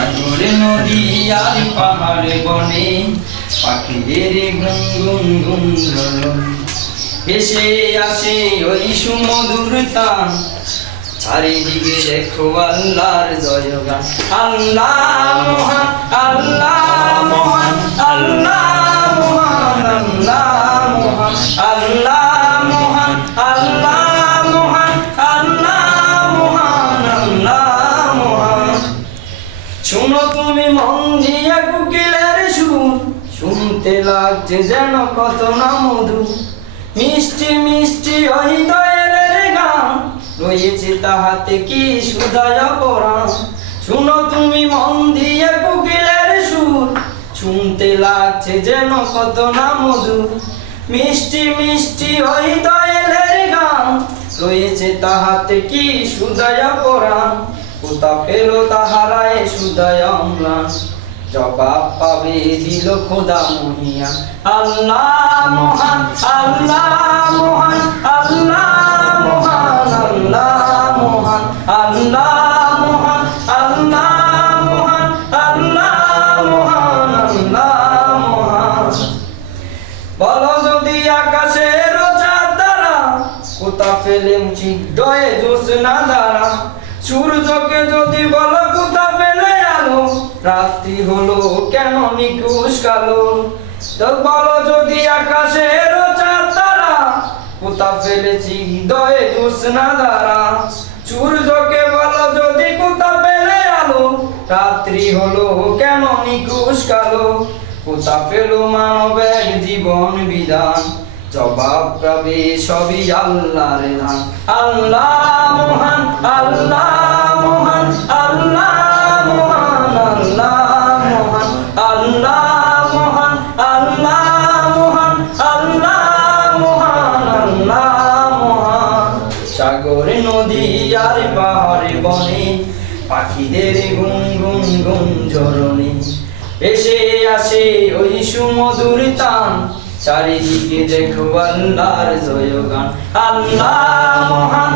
সাগরে নদী আর পাহাড়ে বনে, পাখিদের গুন গুন গুন এসে আসে ওই সুমধুর তান। চারিদিকে দেখো আল্লাহর জয়গান। আল্লাহ আল্লাহ শোনো তুমি মন দিয়া কুকিলের সুর শুনতে লাগছে যেন কত না মধু। মিষ্টি মিষ্টি ওই দয়ালের গান রয়েছে তাহাতে কি সুদয় পরাণ। শুনো তুমি মন দিয়া কুকিলের সুর শুনতে লাগছে যেন কত না মধু। মিষ্টি মিষ্টি ওই দয়ালের গান রয়েছে তাহাতে কি সুদয় পরাণ। সুতা পেল তাহারায় সুদায় অম্লান জবাব পাবে দিল খোদা মহিয়া। আল্লাহ মহান আল্লাহ মহান আল্লাহ মহান আল্লাহ মহান, আল্লাহ ফেলেম চিডয়ে জোস না দ্বারা? সূর্যকে যদি বলো কোথা ফেলে আলো? রাত্রি হলো কেন নিকুশ কালো? তো বলো যদি আকাশের চাঁদ দ্বারা কোথা ফেলেছি হৃদয়ে জোসনা দ্বারা? সূর্যকে বলো যদি কোথা ফেলে আলো? রাত্রি হলো কেন নিকুশ কালো? কোথা পেল মানবের জীবন বিধান? জবাব পাবে সবই আল্লাহ মহান আল্লাহ মহান আল্লাহ মহান আল্লাহ মহান আল্লাহ মহান আল্লাহ মহান আল্লাহ মহান মহান। সাগরে, নদী আর পাহাড়ে বনে পাখিদের গুন গুন গুন ঝরণে এসে আসে ওই সুমধুর তান। চারিদিকে দেখো আল্লাহর জয়গান। আল্লাহ মহান